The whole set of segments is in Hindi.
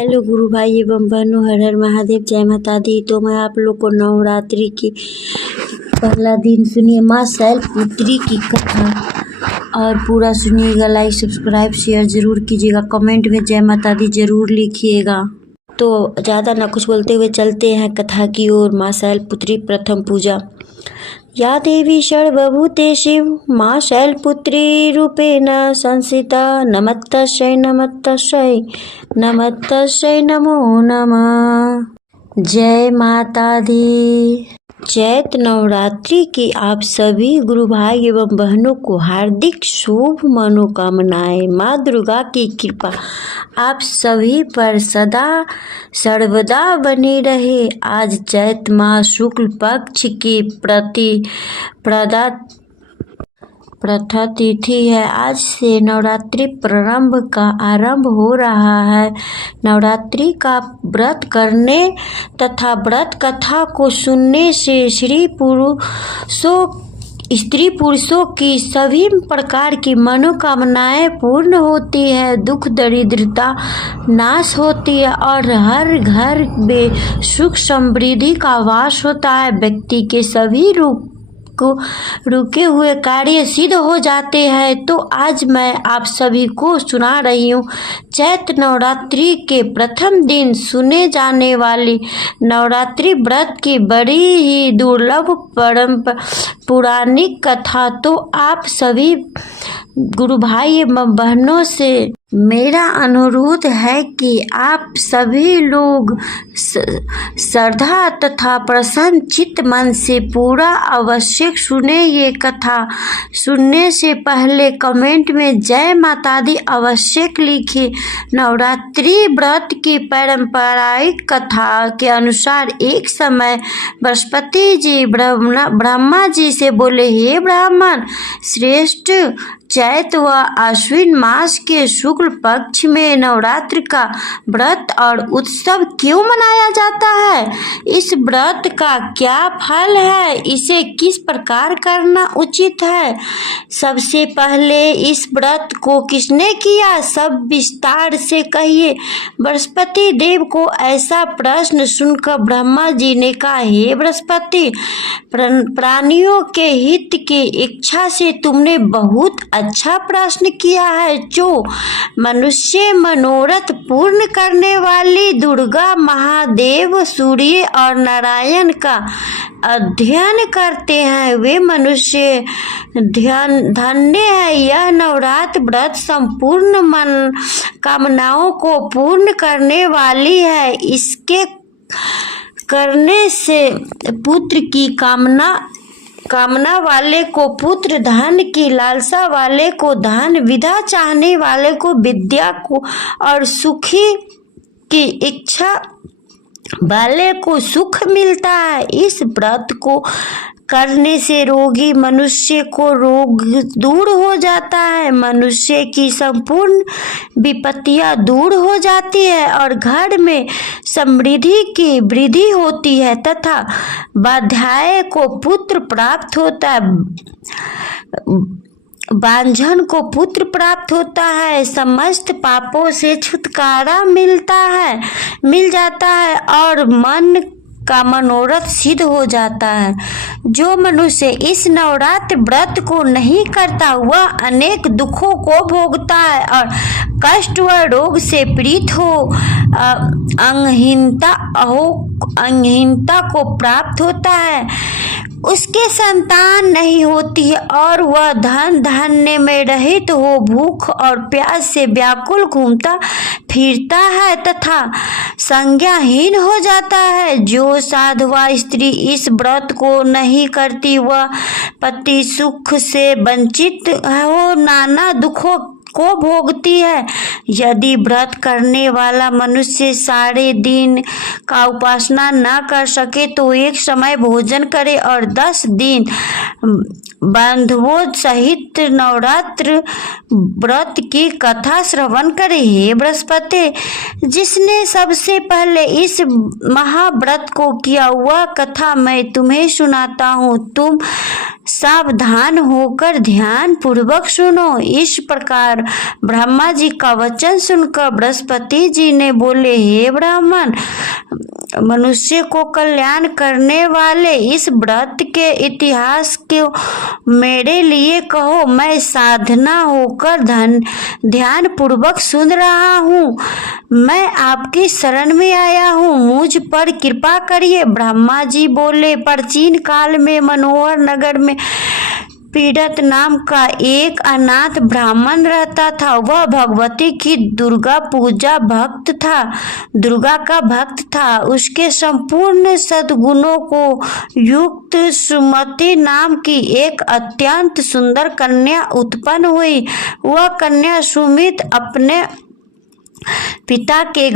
हेलो गुरु भाई एवं बहनों, हर हर महादेव, जय माता दी। तो मैं आप लोग को नवरात्रि की पहला दिन सुनिए माँ शैलपुत्री की कथा और पूरा सुनिएगा। लाइक सब्सक्राइब शेयर जरूर कीजिएगा, कमेंट में जय माता दी जरूर लिखिएगा। तो ज़्यादा ना कुछ बोलते हुए चलते हैं कथा की ओर। माँ शैलपुत्री प्रथम पूजा। या देवी सर्वभूतेषु माँ शैलपुत्री रूपेण संस्थिता। नमस्तस्यै नमस्तस्यै नमस्तस्यै नमो नमः। जय माता दी। चैत्र नवरात्रि की आप सभी गुरु भाई एवं बहनों को हार्दिक शुभ मनोकामनाएं। माँ दुर्गा की कृपा आप सभी पर सदा सर्वदा बनी रहे। आज चैत्र माह शुक्ल पक्ष की प्रथा तिथि है। आज से नवरात्रि का आरंभ हो रहा है। नवरात्रि का व्रत करने तथा व्रत कथा को सुनने से स्त्री पुरुषों की सभी प्रकार की मनोकामनाएं पूर्ण होती है, दुख दरिद्रता नाश होती है और हर घर में सुख समृद्धि का वास होता है। व्यक्ति के सभी रुके हुए कार्य सिद्ध हो जाते हैं। तो आज मैं आप सभी को सुना रही हूँ चैत्र नवरात्रि के प्रथम दिन सुने जाने वाली नवरात्रि व्रत की बड़ी ही दुर्लभ पौराणिक कथा। तो आप सभी गुरु भाई एवं बहनों से मेरा अनुरोध है कि आप सभी लोग श्रद्धा तथा प्रसन्न चित्त मन से पूरा अवश्य सुने। ये कथा सुनने से पहले कमेंट में जय माता दी अवश्य लिखिए। नवरात्रि व्रत की पारंपरिक कथा के अनुसार एक समय बृहस्पति जी ब्रह्मा जी से बोले, हे ब्राह्मण श्रेष्ठ, चैत्र व आश्विन मास के शुक्ल पक्ष में नवरात्र का व्रत और उत्सव क्यों मनाया जाता है? इस व्रत का क्या फल है? इसे किस प्रकार करना उचित है? सबसे पहले इस व्रत को किसने किया, सब विस्तार से कहिए। बृहस्पति देव को ऐसा प्रश्न सुनकर ब्रह्मा जी ने कहा, हे बृहस्पति, प्राणियों के हित की इच्छा से तुमने बहुत अच्छा प्रश्न किया है। जो मनुष्य मनोरथ पूर्ण करने वाली दुर्गा, महादेव, सूर्य और नारायण का अध्ययन करते हैं, वे मनुष्य धन्य है। यह नवरात्र व्रत संपूर्ण मन कामनाओं को पूर्ण करने वाली है। इसके करने से पुत्र की कामना वाले को पुत्र, धन की लालसा वाले को धन, विद्या चाहने वाले को विद्या को और सुखी की इच्छा वाले को सुख मिलता है। इस व्रत को करने से रोगी मनुष्य को रोग दूर हो जाता है, मनुष्य की संपूर्ण विपत्तियां दूर हो जाती है और घर में समृद्धि की वृद्धि होती है तथा बाध्याय को पुत्र प्राप्त होता है, बांझन को पुत्र प्राप्त होता है, समस्त पापों से छुटकारा मिल जाता है और मन का मनोरथ सिद्ध हो जाता है। जो मनुष्य इस नवरात्र व्रत को नहीं करता वह अनेक दुखों को भोगता है और कष्ट व रोग से पीड़ित हो, अंगहीनता को प्राप्त होता है, उसके संतान नहीं होती है और वह धन धान्य में रहित हो भूख और प्यास से व्याकुल घूमता फिरता है तथा संज्ञाहीन हो जाता है। जो साधवा स्त्री इस व्रत को नहीं करती वह पति सुख से वंचित हो नाना दुखों को भोगती है। यदि व्रत करने वाला मनुष्य सारे दिन का उपासना न कर सके तो एक समय भोजन करे और 10 दिन बंधुओं सहित नवरात्र व्रत की कथा श्रवण करे। हे बृहस्पति, जिसने सबसे पहले इस महाव्रत को किया वह कथा मैं तुम्हें सुनाता हूँ। तुम सावधान होकर ध्यान पूर्वक सुनो। इस प्रकार ब्रह्मा जी का वचन सुनकर बृहस्पति जी ने बोले, हे ब्राह्मण, मनुष्य को कल्याण करने वाले इस व्रत के इतिहास को मेरे लिए कहो। मैं साधना होकर ध्यान पूर्वक सुन रहा हूँ। मैं आपकी शरण में आया हूँ, मुझ पर कृपा करिए। ब्रह्मा जी बोले, प्राचीन काल में मनोहर नगर में पीड़ित नाम का एक अनाथ ब्राह्मण रहता था। वह भगवती की दुर्गा का भक्त था। उसके संपूर्ण सद्गुणों को युक्त सुमति नाम की एक अत्यंत सुंदर कन्या उत्पन्न हुई। वह कन्या सुमित अपने पिता के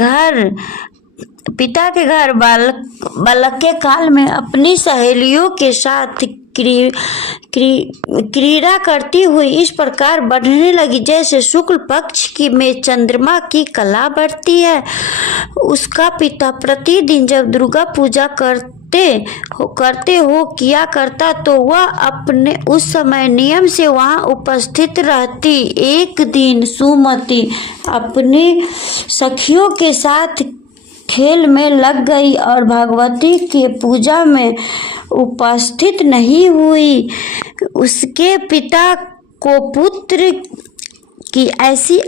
घर बालक के काल में अपनी सहेलियों के साथ क्रीड़ा करती हुई इस प्रकार बढ़ने लगी, जैसे शुक्ल पक्ष में चंद्रमा की कला बढ़ती है। उसका पिता प्रतिदिन जब दुर्गा पूजा करते हो किया करता तो वह अपने उस समय नियम से वहां उपस्थित रहती। एक दिन सुमति अपने सखियों के साथ खेल में लग गई और भगवती के पूजा में उपस्थित नहीं हुई। उसके पिता को पुत्री की ऐसी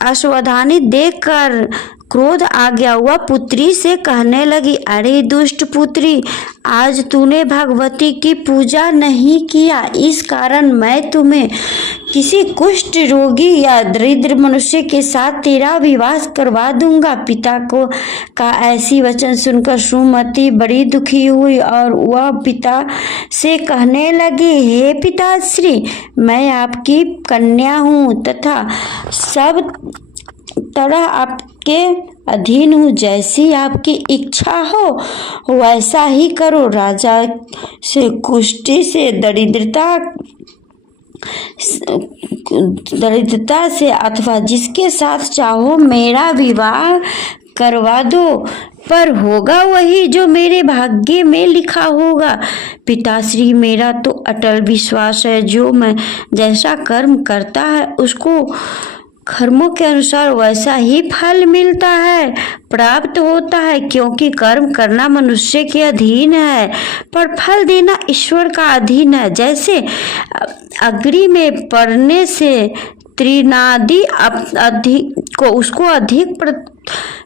असावधानी देखकर क्रोध आ गया। वह पुत्री से कहने लगी, अरे दुष्ट पुत्री, आज तूने भगवती की पूजा नहीं किया, इस कारण मैं तुम्हें किसी कुष्ठ रोगी या दरिद्र मनुष्य के साथ तेरा विवाह करवा दूंगा। पिता का ऐसी वचन सुनकर सुमति बड़ी दुखी हुई और वह पिता से कहने लगी, हे पिताश्री, मैं आपकी कन्या हूँ तथा सब तरह आपके अधीन हूँ। जैसी आपकी इच्छा हो वैसा ही करो। राजा से कुष्ठी से दरिद्रता से अथवा जिसके साथ चाहो मेरा विवाह करवा दो, पर होगा वही जो मेरे भाग्य में लिखा होगा। पिताश्री, मेरा तो अटल विश्वास है, जो मैं जैसा कर्म करता है उसको कर्मों के अनुसार वैसा ही फल मिलता है, प्राप्त होता है, क्योंकि कर्म करना मनुष्य के अधीन है पर फल देना ईश्वर का अधीन है। जैसे अग्नि में पड़ने से त्रिनादि उसको अधिक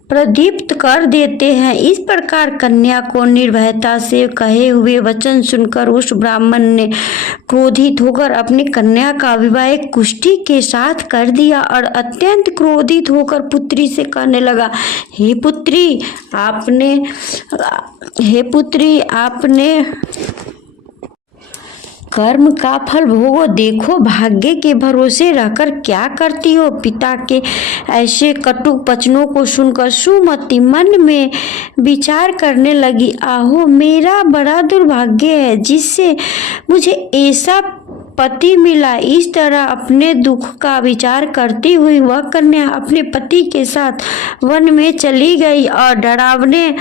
प्रदीप्त कर देते हैं, इस प्रकार कन्या को निर्भयता से कहे हुए वचन सुनकर उस ब्राह्मण ने क्रोधित होकर अपनी कन्या का विवाह एक कुष्ठी के साथ कर दिया और अत्यंत क्रोधित होकर पुत्री से कहने लगा, हे पुत्री आपने कर्म का फल भोगो, देखो भाग्य के भरोसे रहकर क्या करती हो। पिता के ऐसे कटु वचनों को सुनकर सुमति मन में विचार करने लगी, आहो मेरा बड़ा दुर्भाग्य है जिससे मुझे ऐसा पति मिला। इस तरह अपने दुख का विचार करती हुई वह कन्या अपने पति के साथ वन में चली गई और डरावने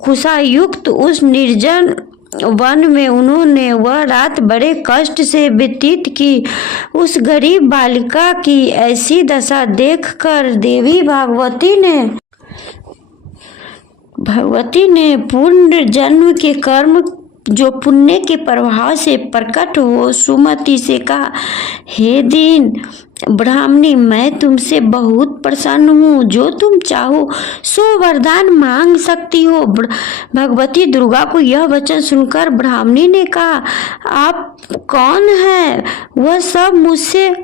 कुशायुक्त उस निर्जन वन में उन्होंने वह रात बड़े कष्ट से व्यतीत की। उस गरीब बालिका की ऐसी दशा देखकर देवी भगवती ने पूर्ण जन्म के कर्म जो पुण्य के प्रभाव से प्रकट हो सुमति से कहा, हे दीन ब्राह्मणी, मैं तुमसे बहुत प्रसन्न हूँ, जो तुम चाहो सो वरदान मांग सकती हो। भगवती दुर्गा को यह वचन सुनकर ब्राह्मणी ने कहा, आप कौन हैं, वह सब मुझसे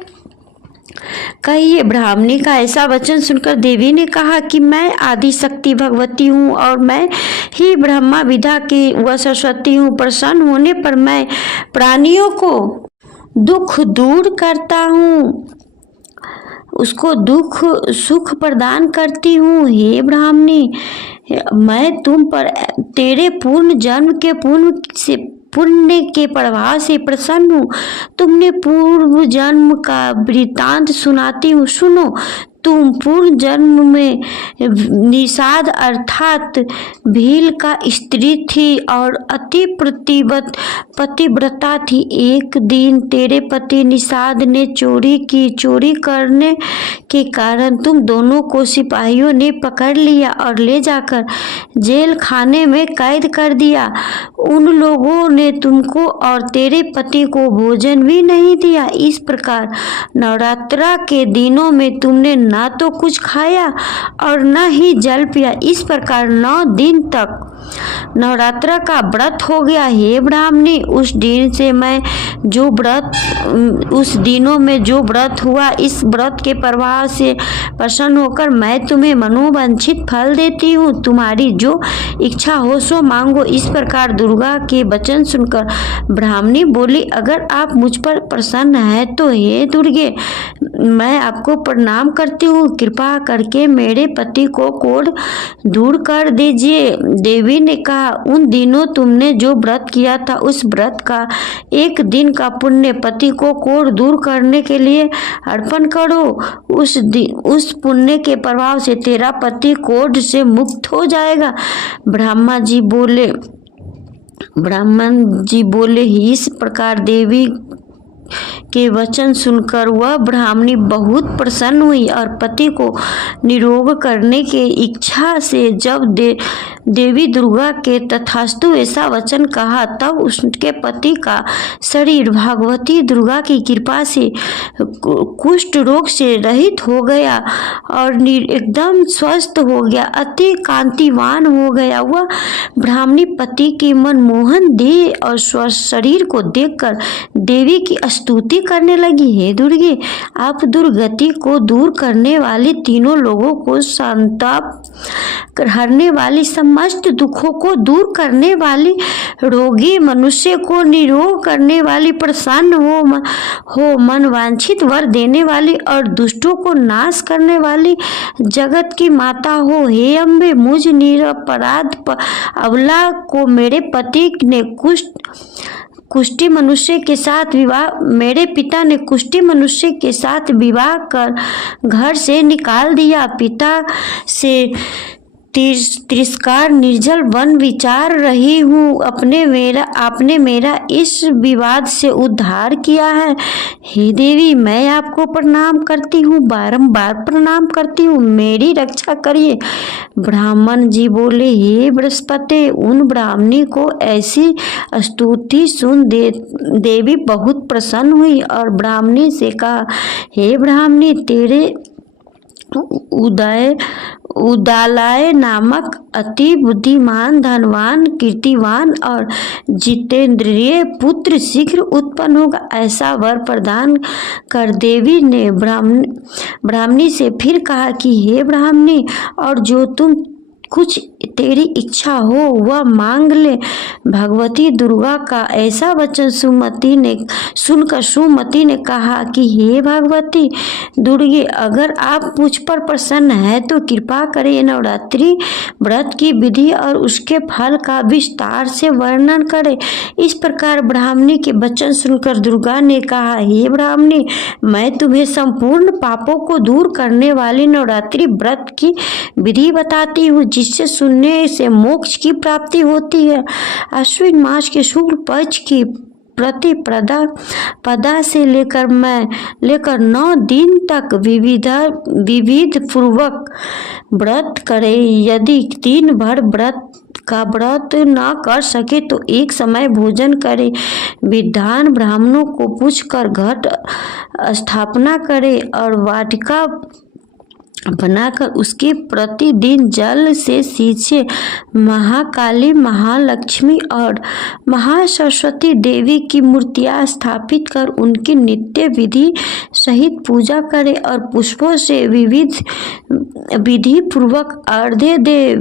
कहिए। ब्राह्मणी का ऐसा वचन सुनकर देवी ने कहा कि मैं आदि शक्ति भगवती हूँ और मैं ही ब्रह्मा विद्या की वह सरस्वती हूँ। प्रसन्न होने पर मैं प्राणियों को दुख दूर करता हूँ, उसको दुख सुख प्रदान करती हूँ। हे ब्राह्मणी, मैं तुम पर तेरे पूर्ण जन्म के पुण्य के प्रभाव से प्रसन्न हूँ। तुमने पूर्व जन्म का वृतांत सुनाती हूँ, सुनो। तुम पूर्व जन्म में निषाद अर्थात भील का स्त्री थी और अति पतिव्रता थी। एक दिन तेरे पति निषाद ने चोरी की। चोरी करने के कारण तुम दोनों को सिपाहियों ने पकड़ लिया और ले जाकर जेल खाने में कैद कर दिया। उन लोगों ने तुमको और तेरे पति को भोजन भी नहीं दिया। इस प्रकार नवरात्रा के दिनों में तुमने ना तो कुछ खाया और न ही जल पिया। इस प्रकार 9 दिन तक नवरात्रा का व्रत हो गया। हे ब्राह्मणी, उस दिन से मैं जो व्रत उस दिनों में जो व्रत हुआ, इस व्रत के प्रभाव से प्रसन्न होकर मैं तुम्हें मनोवांछित फल देती हूँ। तुम्हारी जो इच्छा हो सो मांगो। इस प्रकार दुर्गा के वचन सुनकर ब्राह्मणी बोली, अगर आप मुझ पर प्रसन्न है तो हे दुर्गे, मैं आपको प्रणाम करती हूँ। कृपा करके मेरे पति को कोढ़ दूर कर दीजिए। देवी ने कहा, उन दिनों तुमने जो व्रत किया था उस व्रत का एक दिन का पुण्य पति को कोढ़ दूर करने के लिए अर्पण करो। उस पुण्य के प्रभाव से तेरा पति कोढ़ से मुक्त हो जाएगा। ब्राह्मण जी बोले इस प्रकार देवी के वचन सुनकर वह ब्राह्मणी बहुत प्रसन्न हुई और पति को निरोग करने की इच्छा से जब देवी दुर्गा के तथास्तु ऐसा वचन कहा, तब उसके पति का शरीर भगवती दुर्गा की कृपा से कुष्ठ रोग से रहित हो गया और एकदम स्वस्थ हो गया, अति कांतिवान हो गया। वह ब्राह्मणी पति की मनमोहन देह और स्वस्थ शरीर को देखकर देवी की स्तुति करने लगी। हे दुर्गे, आप दुर्गति को दूर करने वाली, तीनों लोगों को संताप हरने वाली, समस्त दुखों को दूर करने वाली, रोगी मनुष्य को निरोग करने वाली, प्रसन्न हो मन वांछित वर देने वाली और दुष्टों को नाश करने वाली जगत की माता हो। हे अम्बे, मुझ निरपराध अबला को मेरे पति ने कुष्ठी मनुष्य के साथ मेरे पिता ने कुष्ठी मनुष्य के साथ विवाह कर घर से निकाल दिया। पिता से तिरस्कार निर्जल वन विचार रही हूँ। आपने मेरा इस विवाद से उद्धार किया है। हे देवी, मैं आपको प्रणाम करती हूँ, बारंबार प्रणाम करती हूँ, मेरी रक्षा करिए। ब्राह्मण जी बोले, हे बृहस्पति, उन ब्राह्मणी को ऐसी स्तुति सुन देवी बहुत प्रसन्न हुई और ब्राह्मणी से कहा, हे ब्राह्मणी, तेरे उदालय नामक अति बुद्धिमान, धनवान, कीर्तिवान और जितेंद्रिय पुत्र शीघ्र उत्पन्न होगा, ऐसा वर प्रदान कर। देवी ने ब्राह्मणी से फिर कहा कि हे ब्राह्मणी, और जो तुम कुछ तेरी इच्छा हो वह मांग ले। भगवती दुर्गा का ऐसा वचन सुनकर सुमति ने कहा कि हे भगवती दुर्गे, अगर आप मुझ पर प्रसन्न है तो कृपा करें नवरात्रि व्रत की विधि और उसके फल का विस्तार से वर्णन करें। इस प्रकार ब्राह्मणी के वचन सुनकर दुर्गा ने कहा, हे ब्राह्मणी, मैं तुम्हें संपूर्ण पापों को दूर करने वाली नवरात्रि व्रत की विधि बताती हूँ, जिससे सुनने से मोक्ष की प्राप्ति होती है। अश्विन मास के शुक्ल पक्ष की प्रतिपदा से लेकर 9 दिन तक विविध पूर्वक व्रत करे। यदि 3 भर व्रत न कर सके तो एक समय भोजन करे। विद्वान ब्राह्मणों को पूछकर घट स्थापना करे और वाटिका बनाकर उसके प्रतिदिन जल से सींचे। महाकाली, महालक्ष्मी और महासरस्वती देवी की मूर्तियां स्थापित कर उनकी नित्य विधि सहित पूजा करे और पुष्पों से विधि पूर्वक अर्घ्य दे।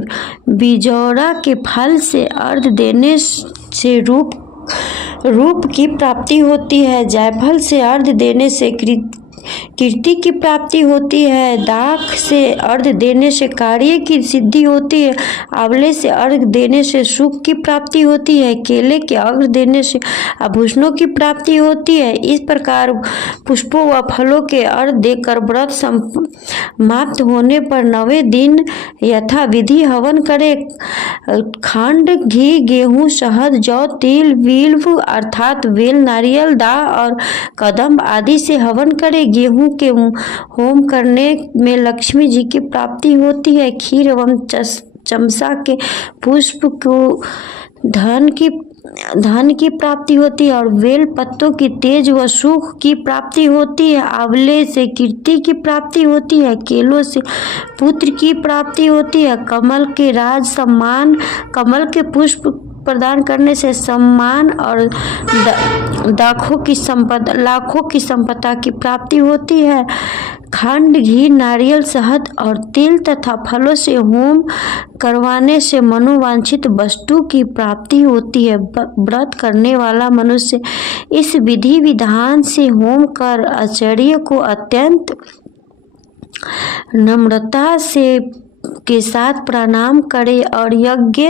बिजौरा के फल से अर्घ्य देने से रूप की प्राप्ति होती है। जायफल से अर्घ्य देने से कीर्ति की प्राप्ति होती है। दाख से अर्घ देने से कार्य की सिद्धि होती है। आंवले से अर्घ देने से सुख की प्राप्ति होती है। केले के अर्घ देने से आभूषणों की प्राप्ति होती है। इस प्रकार पुष्पों व फलों के अर्घ देकर व्रत समाप्त होने पर 9वें दिन यथा विधि हवन करे। खंड, घी, गेहूं, शहद, जौ, तिल, बिल्व अर्थात बेल, नारियल, दाह और कदम्ब आदि से हवन करे। गेहूं के होम करने में लक्ष्मी जी की प्राप्ति होती है। खीर एवं चमसा के पुष्प को धन की प्राप्ति होती है और बेल पत्तों की तेज व सुख की प्राप्ति होती है। आंवले से कीर्ति की प्राप्ति होती है। केलों से पुत्र की प्राप्ति होती है। कमल के राज सम्मान, कमल के पुष्प प्रदान करने से सम्मान और लाखों की संपदा की प्राप्ति होती है। खंड, घी, नारियल, शहद और तिल तथा फलों से होम करवाने से मनोवांछित वस्तु की प्राप्ति होती है। व्रत करने वाला मनुष्य इस विधि विधान से होम कर आचार्य को अत्यंत नम्रता के साथ प्रणाम करे और यज्ञ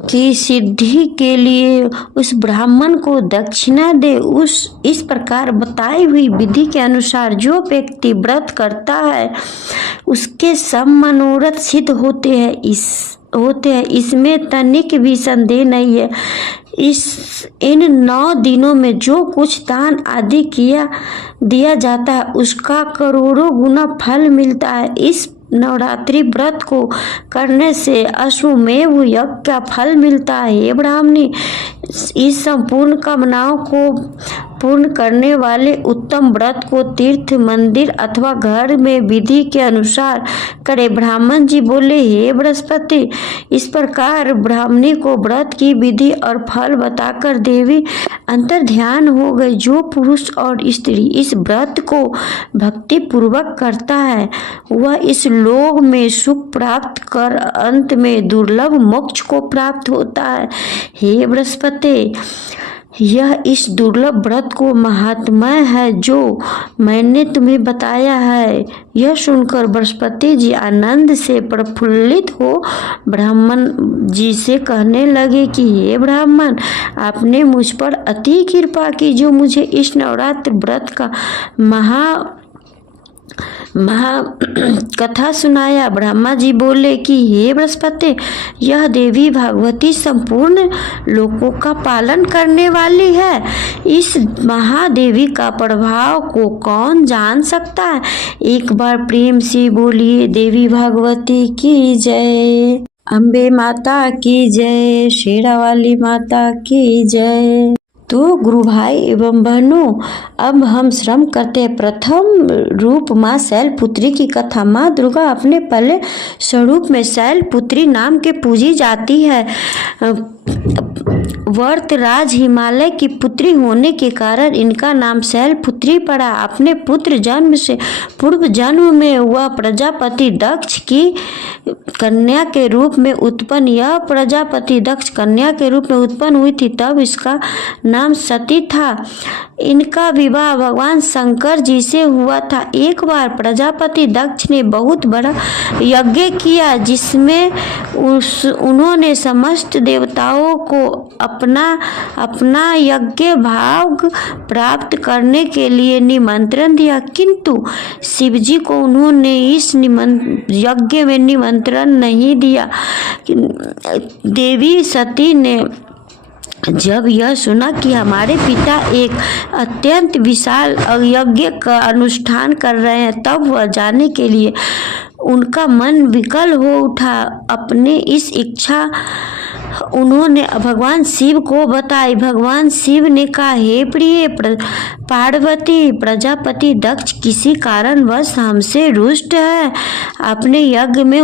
की सिद्धि के लिए उस ब्राह्मण को दक्षिणा दे। इस प्रकार बताई हुई विधि के अनुसार जो व्यक्ति व्रत करता है उसके सब मनोरथ सिद्ध होते हैं। इसमें तनिक भी संदेह नहीं है। इन 9 दिनों में जो कुछ दान आदि दिया जाता है उसका करोड़ों गुना फल मिलता है। इस नवरात्रि व्रत को करने से अश्वमेध यज्ञ का फल मिलता है। हे ब्राह्मणी, इस संपूर्ण कामनाओं को पूर्ण करने वाले उत्तम व्रत को तीर्थ, मंदिर अथवा घर में विधि के अनुसार करे। ब्राह्मण जी बोले, हे बृहस्पति, इस प्रकार ब्राह्मणी को व्रत की विधि और फल बताकर देवी अंतर ध्यान हो गई। जो पुरुष और स्त्री इस व्रत को भक्ति पूर्वक करता है वह इस लोक में सुख प्राप्त कर अंत में दुर्लभ मोक्ष को प्राप्त होता है। हे बृहस्पति, यह इस दुर्लभ व्रत को महात्म्य है जो मैंने तुम्हें बताया है। यह सुनकर बृहस्पति जी आनंद से प्रफुल्लित हो ब्राह्मण जी से कहने लगे कि हे ब्राह्मण, आपने मुझ पर अति कृपा की जो मुझे इस नवरात्र व्रत का महा कथा सुनाया। ब्रह्मा जी बोले कि हे बृहस्पति, यह देवी भगवती संपूर्ण लोकों का पालन करने वाली है। इस महादेवी का प्रभाव को कौन जान सकता है? एक बार प्रेम से बोलिए, देवी भगवती की जय, अम्बे माता की जय, शेरा वाली माता की जय। तो गुरु भाई एवं बहनों, अब हम श्रम करते हैं प्रथम रूप माँ शैलपुत्री की कथा। माँ दुर्गा अपने पहले स्वरूप में शैलपुत्री नाम के पूजी जाती है। वर्तराज हिमालय की पुत्री होने के कारण इनका नाम शैलपुत्री पड़ा। अपने पुत्र जन्म से पूर्व जन्म में वह प्रजापति दक्ष की कन्या के रूप में उत्पन्न हुई थी। तब इसका नाम सती था। इनका विवाह भगवान शंकर जी से हुआ था। एक बार प्रजापति दक्ष ने बहुत बड़ा यज्ञ किया जिसमें उन्होंने समस्त देवताओं को अपना यज्ञ भाग प्राप्त करने के लिए निमंत्रण दिया, किंतु शिवजी को उन्होंने इस यज्ञ में निमंत्रण नहीं दिया। देवी सती ने जब यह सुना कि हमारे पिता एक अत्यंत विशाल यज्ञ का अनुष्ठान कर रहे हैं, तब वह जाने के लिए उनका मन विकल हो उठा। अपने इस इच्छा उन्होंने भगवान शिव को बताई। भगवान शिव ने कहा, हे प्रिय पार्वती, प्रजापति दक्ष किसी कारणवश हमसे रुष्ट है। अपने यज्ञ में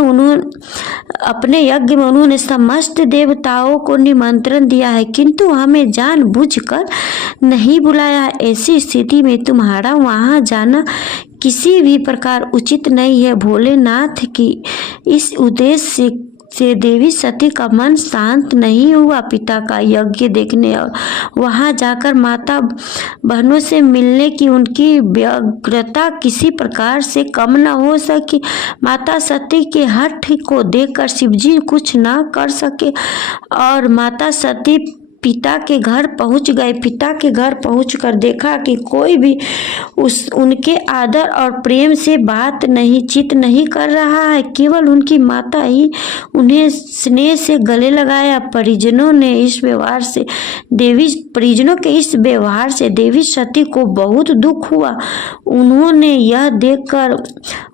उन्होंने समस्त देवताओं को निमंत्रण दिया है, किंतु हमें जानबूझकर नहीं बुलाया। ऐसी स्थिति में तुम्हारा वहां जाना किसी भी प्रकार उचित नहीं है। भोलेनाथ की इस उद्देश्य से देवी सती का मन शांत नहीं हुआ। पिता का यज्ञ देखने और वहां जाकर माता बहनों से मिलने की उनकी व्यग्रता किसी प्रकार से कम न हो सकी। माता सती के हठ को देखकर शिवजी कुछ न कर सके और माता सती पिता के घर पहुंच गए। पिता के घर पहुंचकर देखा कि कोई भी उनके आदर और प्रेम से बात चित नहीं कर रहा है, केवल उनकी माता ही उन्हें स्नेह से गले लगाया। परिजनों के इस व्यवहार से देवी सती को बहुत दुख हुआ। उन्होंने यह देखकर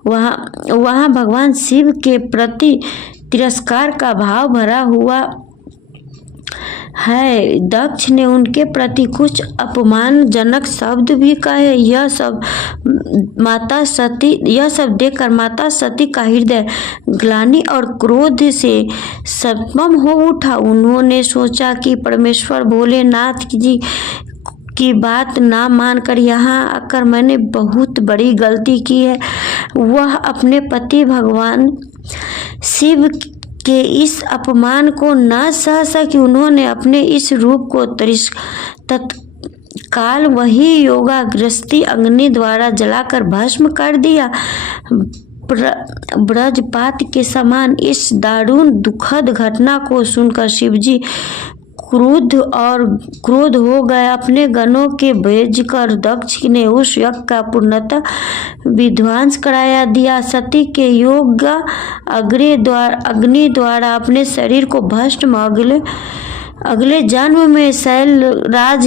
वहां भगवान शिव के प्रति तिरस्कार का भाव भरा हुआ है। दक्ष ने उनके प्रति कुछ अपमानजनक शब्द भी कहे। यह सब देखकर माता सती का हृदय ग्लानि और क्रोध से संपन्न हो उठा। उन्होंने सोचा कि परमेश्वर भोलेनाथ जी की बात ना मानकर यहाँ आकर मैंने बहुत बड़ी गलती की है। वह अपने पति भगवान शिव के इस अपमान को न सह सकी। उन्होंने अपने इस रूप को तत्काल वही योगाग्रस्ती अग्नि द्वारा जलाकर भस्म कर दिया। ब्रजपात के समान इस दारुण दुखद घटना को सुनकर शिवजी क्रोध हो गए। अपने गणों के भेजकर दक्ष ने उस यज्ञ का पूर्णतः विध्वंस कराया दिया। सती के योग अग्नि द्वारा अपने शरीर को भस्म अगले जन्म में शैलराज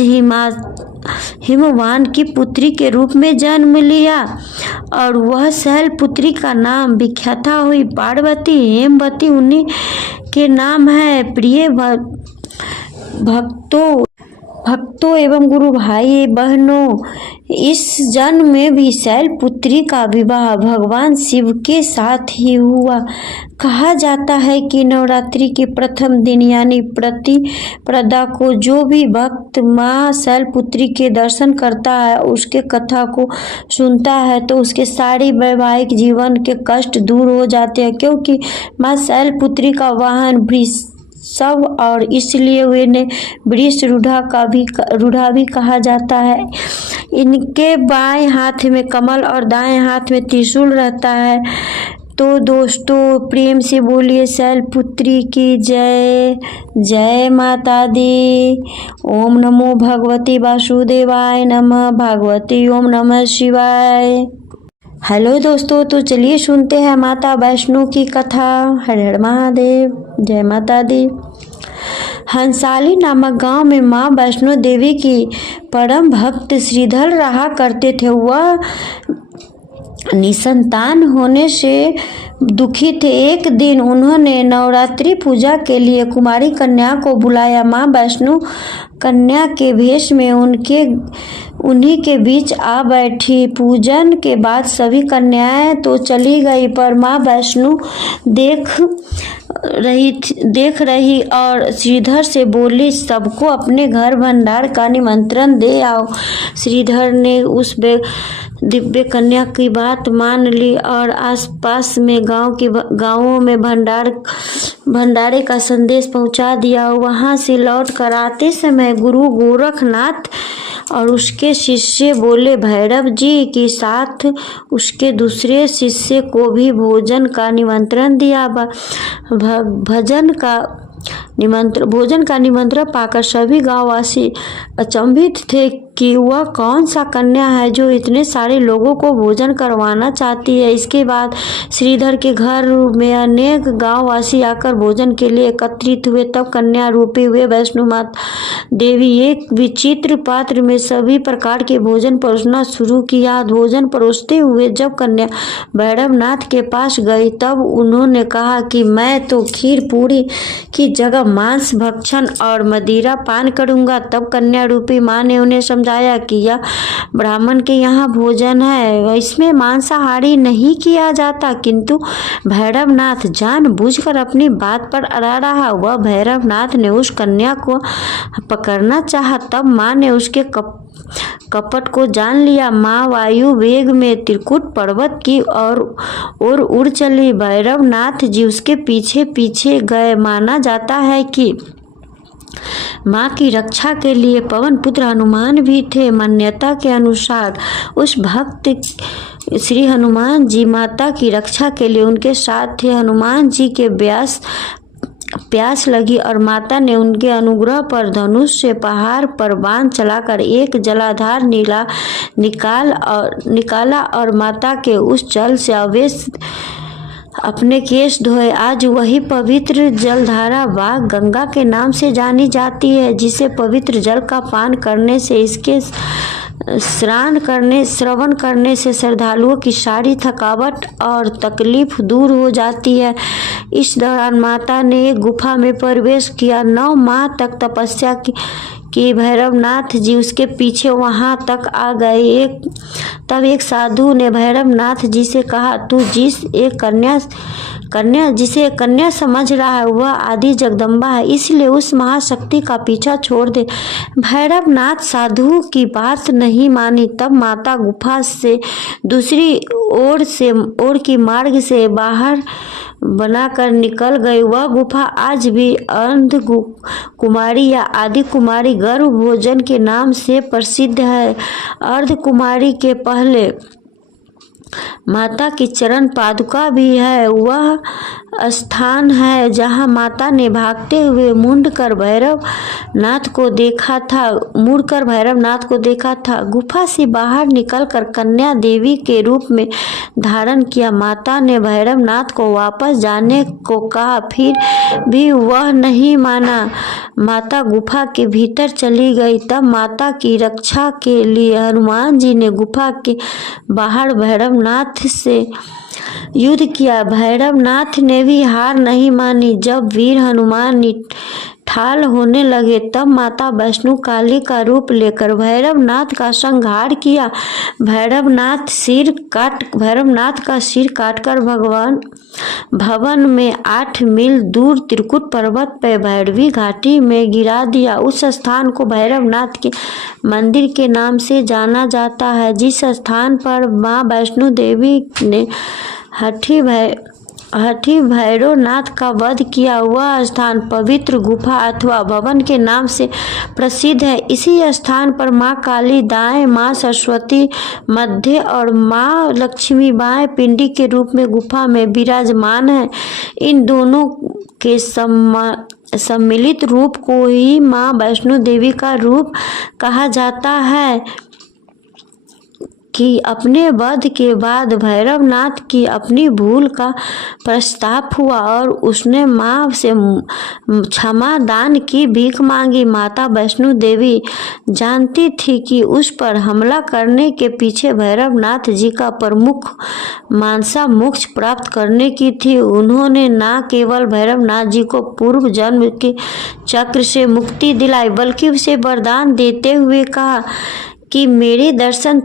हिमवान की पुत्री के रूप में जन्म लिया और वह शैलपुत्री का नाम विख्याता हुई। पार्वती हेमवती उन्हीं के नाम है। प्रिय भक्तों एवं गुरु भाई बहनों, इस जन्म में भी शैलपुत्री का विवाह भगवान शिव के साथ ही हुआ। कहा जाता है कि नवरात्रि के प्रथम दिन यानी प्रतिपदा को जो भी भक्त माँ शैलपुत्री के दर्शन करता है, उसके कथा को सुनता है, तो उसके सारे वैवाहिक जीवन के कष्ट दूर हो जाते हैं, क्योंकि माँ शैलपुत्री का वाहन सब और इसलिए उन्हें रूढ़ा भी कहा जाता है। इनके बाएं हाथ में कमल और दाएं हाथ में त्रिशूल रहता है। तो दोस्तों, प्रेम से बोलिए शैलपुत्री की जय। जय माता दी। ओम नमो भगवती वासुदेवाय नमः। भगवती ओम नमः शिवाय। हेलो दोस्तों, तो चलिए सुनते हैं माता वैष्णो की कथा। हर हर महादेव। जय माता दी। हंसाली नामक गांव में माँ वैष्णो देवी की परम भक्त श्रीधर रहा करते थे। वह निसंतान होने से दुखी थे। एक दिन उन्होंने नवरात्रि पूजा के लिए कुमारी कन्या को बुलाया। माँ वैष्णो कन्या के वेश में उन्हीं के बीच आ बैठी। पूजन के बाद सभी कन्याएं तो चली गई, पर माँ वैष्णो देख रही और श्रीधर से बोली, सबको अपने घर भंडार का निमंत्रण दे आओ। श्रीधर ने उस दिव्य कन्या की बात मान ली और आसपास में गांवों में भंडारे का संदेश पहुंचा दिया। वहां से लौट कर आते समय गुरु गोरखनाथ और उसके शिष्य बोले, भैरव जी के साथ उसके दूसरे शिष्य को भी भोजन का निमंत्रण दिया। भोजन का निमंत्रण पाकर सभी गांववासी अचंभित थे कि वह कौन सा कन्या है जो इतने सारे लोगों को भोजन करवाना चाहती है। इसके बाद श्रीधर के घर में अनेक गांववासी आकर भोजन के लिए एकत्रित हुए। तब कन्या रूपी हुए वैष्णो माता देवी एक विचित्र पात्र में सभी प्रकार के भोजन परोसना शुरू किया। भोजन परोसते हुए जब कन्या भैरवनाथ के पास गई, तब उन्होंने कहा कि मैं तो खीर पूरी की जगह मांस भक्षण और मदिरा पान करूंगा। तब कन्या रूपी माँ ने उन्हें समझाया कि यह ब्राह्मण के यहाँ भोजन है, इसमें मांसाहारी नहीं किया जाता। किंतु भैरवनाथ जानबूझकर अपनी बात पर अड़ा रहा। वह भैरवनाथ ने उस कन्या को पकड़ना चाहा। तब माँ ने उसके कपट को जान लिया। माँ वायु वेग में त्रिकुट पर्वत की और उड़ चली। भैरवनाथ जी उसके पीछे पीछे गए। माना जाता है कि माँ की रक्षा के लिए पवन पुत्र हनुमान भी थे। मान्यता के अनुसार उस भक्त श्री हनुमान जी माता की रक्षा के लिए उनके साथ थे। हनुमान जी के प्यास लगी और माता ने उनके अनुग्रह पर धनुष से पहाड़ पर बाण चलाकर एक जलाधार निकाला और माता के उस जल से अवश्य अपने केश धोए। आज वही पवित्र जलधारा बाघ गंगा के नाम से जानी जाती है, जिसे पवित्र जल का पान करने से, इसके श्रवण करने से श्रद्धालुओं की सारी थकावट और तकलीफ दूर हो जाती है। इस दौरान माता ने एक गुफा में प्रवेश किया। 9 माह तक तपस्या की भैरवनाथ जी उसके पीछे वहां तक आ गए। तब एक साधु ने भैरवनाथ जी से कहा, तू जिसे कन्या समझ रहा है वह आदि जगदम्बा है, इसलिए उस महाशक्ति का पीछा छोड़ दे। भैरवनाथ साधु की बात नहीं मानी। तब माता गुफा से दूसरी ओर की मार्ग से बाहर बनाकर निकल गई। वह गुफा आज भी अर्ध कुमारी या आदि कुमारी गर्भ भोजन के नाम से प्रसिद्ध है। अर्ध कुमारी के पहले माता की चरण पादुका भी है। वह स्थान है जहां माता ने भागते हुए मुड़कर भैरवनाथ को देखा था। गुफा से बाहर निकलकर कन्या देवी के रूप में धारण किया। माता ने भैरवनाथ को वापस जाने को कहा, फिर भी वह नहीं माना। माता गुफा के भीतर चली गई। तब माता की रक्षा के लिए हनुमान जी ने गुफा के बाहर भैरवनाथ से युद्ध किया। भैरवनाथ ने भी हार नहीं मानी। जब वीर हनुमान निठाल होने लगे तब माता वैष्णो काली का रूप लेकर भैरवनाथ का संहार किया। भैरवनाथ का सिर काटकर भवन में 8 मील दूर त्रिकुट पर्वत पर भैरवी घाटी में गिरा दिया। उस स्थान को भैरवनाथ के मंदिर के नाम से जाना जाता है। जिस स्थान पर माँ वैष्णो देवी ने हठी भैरवनाथ का वध किया, वह स्थान पवित्र गुफा अथवा भवन के नाम से प्रसिद्ध है। इसी स्थान पर माँ काली दाएं, माँ सरस्वती मध्य और माँ लक्ष्मी बाएं पिंडी के रूप में गुफा में विराजमान है। इन दोनों के सम्मिलित रूप को ही माँ वैष्णो देवी का रूप कहा जाता है। कि अपने वध के बाद भैरवनाथ की अपनी भूल का पश्चाताप हुआ और उसने माँ से क्षमा दान की भीख मांगी। माता वैष्णो देवी जानती थी कि उस पर हमला करने के पीछे भैरवनाथ जी का प्रमुख मानसा मोक्ष प्राप्त करने की थी। उन्होंने न केवल भैरवनाथ जी को पूर्व जन्म के चक्र से मुक्ति दिलाई, बल्कि उसे वरदान देते हुए कहा कि मेरे दर्शन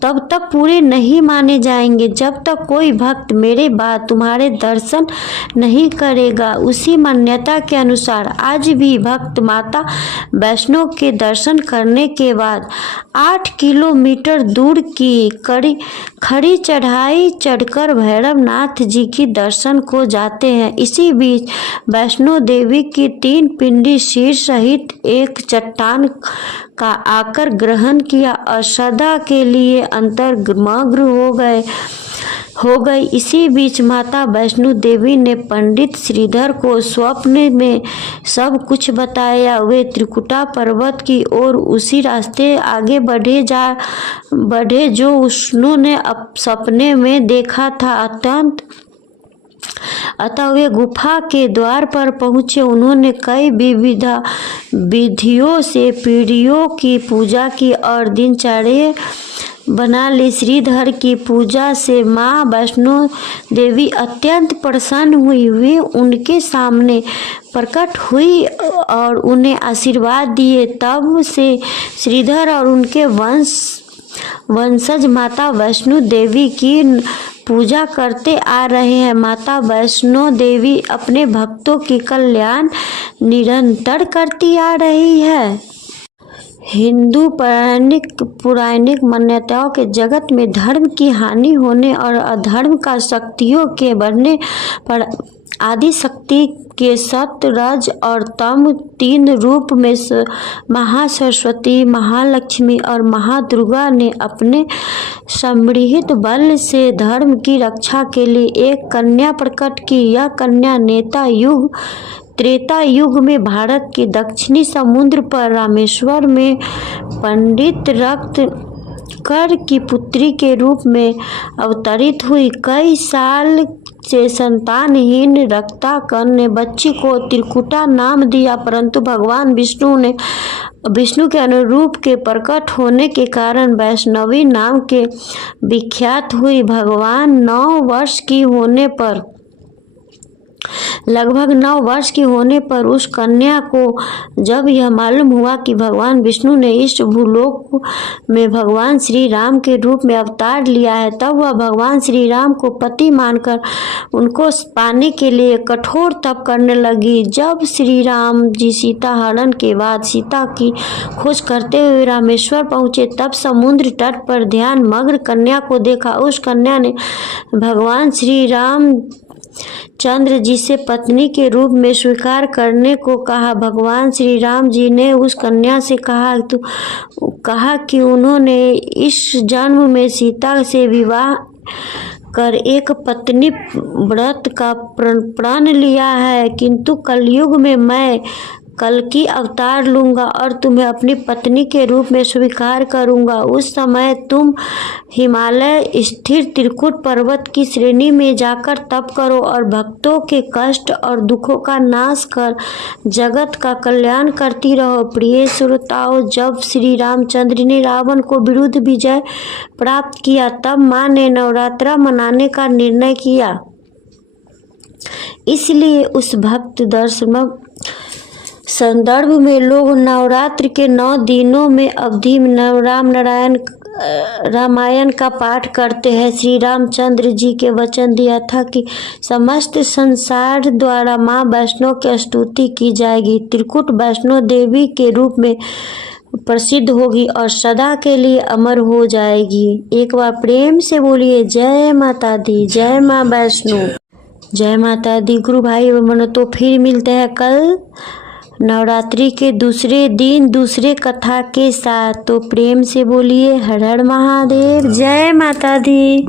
तब तक पूरे नहीं माने जाएंगे जब तक कोई भक्त मेरे बाद तुम्हारे दर्शन नहीं करेगा। उसी मान्यता के अनुसार आज भी भक्त माता वैष्णो के दर्शन करने के बाद 8 किलोमीटर दूर की खड़ी चढ़ाई चढ़कर भैरवनाथ जी की दर्शन को जाते हैं। इसी बीच वैष्णो देवी की 3 पिंडी सिर सहित एक चट्टान का आकर ग्रहण किया और सदा के लिए अंतर्मग्न हो गई। इसी बीच माता वैष्णो देवी ने पंडित श्रीधर को स्वप्न में सब कुछ बताया। वे त्रिकुटा पर्वत की ओर उसी रास्ते आगे बढ़े जो उन्होंने सपने में देखा था। अतः वे गुफा के द्वार पर पहुंचे। उन्होंने कई विधियों से पीढ़ियों की पूजा की और दिनचर्या बना ली। श्रीधर की पूजा से माँ वैष्णो देवी अत्यंत प्रसन्न हुई। वे उनके सामने प्रकट हुई और उन्हें आशीर्वाद दिए। तब से श्रीधर और उनके वंशज माता वैष्णो देवी की पूजा करते आ रहे हैं। माता वैष्णो देवी अपने भक्तों की कल्याण निरंतर करती आ रही है। हिंदू पौराणिक मान्यताओं के जगत में धर्म की हानि होने और अधर्म का शक्तियों के बढ़ने पर आदि शक्ति के सत्य, रज और तम तीन रूप में महासरस्वती, महालक्ष्मी और महादुर्गा ने अपने समृद्ध बल से धर्म की रक्षा के लिए एक कन्या प्रकट की। यह कन्या त्रेता युग में भारत के दक्षिणी समुद्र पर रामेश्वर में पंडित रत्नाकर की पुत्री के रूप में अवतरित हुई। कई साल से संतानहीन रत्नाकर ने बच्ची को त्रिकुटा नाम दिया, परंतु भगवान विष्णु के अनुरूप के प्रकट होने के कारण वैष्णवी नाम के विख्यात हुई। लगभग 9 वर्ष की होने पर उस कन्या को जब यह मालूम हुआ कि भगवान विष्णु ने इस भूलोक में भगवान श्री राम के रूप में अवतार लिया है, तब वह भगवान श्री राम को पति मानकर उनको पाने के लिए कठोर तप करने लगी। जब श्री राम जी सीता हरण के बाद सीता की खोज करते हुए रामेश्वर पहुंचे, तब समुद्र तट पर ध्यान मग्न कन्या को देखा। उस कन्या ने भगवान श्री राम चंद्र जी से पत्नी के रूप में स्वीकार करने को कहा। भगवान श्री राम जी ने उस कन्या से कहा कि उन्होंने इस जन्म में सीता से विवाह कर एक पत्नी व्रत का प्रण लिया है, किंतु कलयुग में मैं कल्कि अवतार लूंगा और तुम्हें अपनी पत्नी के रूप में स्वीकार करूंगा। उस समय तुम हिमालय स्थिर त्रिकुट पर्वत की श्रेणी में जाकर तप करो और भक्तों के कष्ट और दुखों का नाश कर जगत का कल्याण करती रहो। प्रिय श्रोताओं, जब श्री रामचंद्र ने रावण को विरुद्ध विजय प्राप्त किया, तब मां ने नवरात्रा मनाने का निर्णय किया। इसलिए उस भक्त दर्शन संदर्भ में लोग नवरात्र के 9 दिनों में अवधि में रामायण का पाठ करते हैं। श्री रामचंद्र जी के वचन दिया था कि समस्त संसार द्वारा माँ वैष्णो की स्तुति की जाएगी, त्रिकुट वैष्णो देवी के रूप में प्रसिद्ध होगी और सदा के लिए अमर हो जाएगी। एक बार प्रेम से बोलिए जय माता दी, जय माँ वैष्णो, जय माता दी। गुरु भाई बहनों, तो फिर मिलते हैं कल नवरात्रि के दूसरे दिन दूसरे कथा के साथ। तो प्रेम से बोलिए हर हर महादेव, जय माता दी।